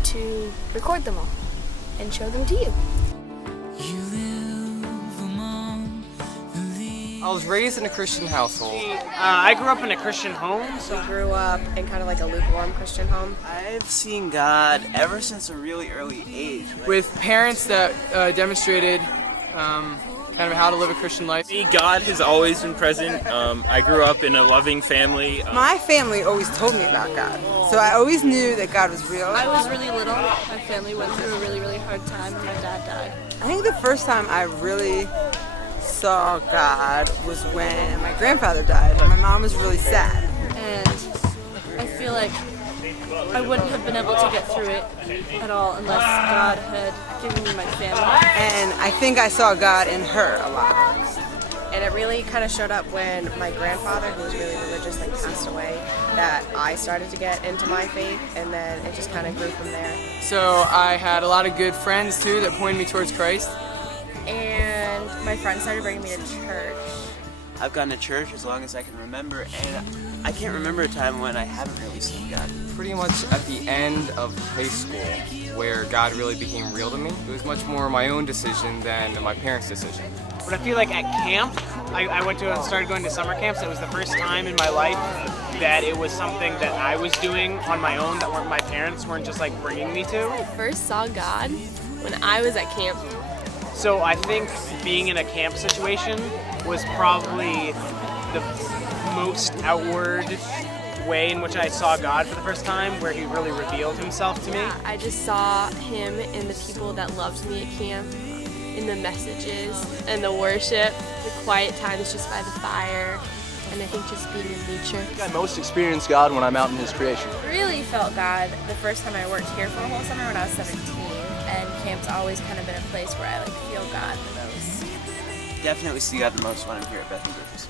decided to record them all and show them to you. I was raised in a Christian household. I grew up in a Christian home. We grew up in kind of like a lukewarm Christian home. I've seen God ever since a really early age. With parents that demonstrated kind of how to live a Christian life. God has always been present. I grew up in a loving family. My family always told me about God, so I always knew that God was real. I was really little. My family went through a really, really hard time when my dad died. I think the first time I really saw God was when my grandfather died. My mom was really sad. And I feel like I wouldn't have been able to get through it at all unless God had given me my family. And I think I saw God in her a lot. And it really kind of showed up when my grandfather, who was really religious, passed away, that I started to get into my faith, and then it just kind of grew from there. So I had a lot of good friends too that pointed me towards Christ. And my friends started bringing me to church. I've gone to church as long as I can remember, and I can't remember a time when I haven't really seen God. Pretty much at the end of high school where God really became real to me. It was much more my own decision than my parents' decision. But I feel like at camp, I went to and started going to summer camps. It was the first time in my life that it was something that I was doing on my own, that my parents weren't just like bringing me to. I first saw God when I was at camp. So I think being in a camp situation was probably the most outward way in which I saw God for the first time, where he really revealed himself to me. I just saw him in the people that loved me at camp, in the messages and the worship, the quiet times just by the fire, and I think just being in nature. I most experience God when I'm out in his creation. Really felt God the first time I worked here for a whole summer when I was 17, and camp's always kind of been a place where I feel God the most. Definitely see God the most when I'm here at Bethany Bridges.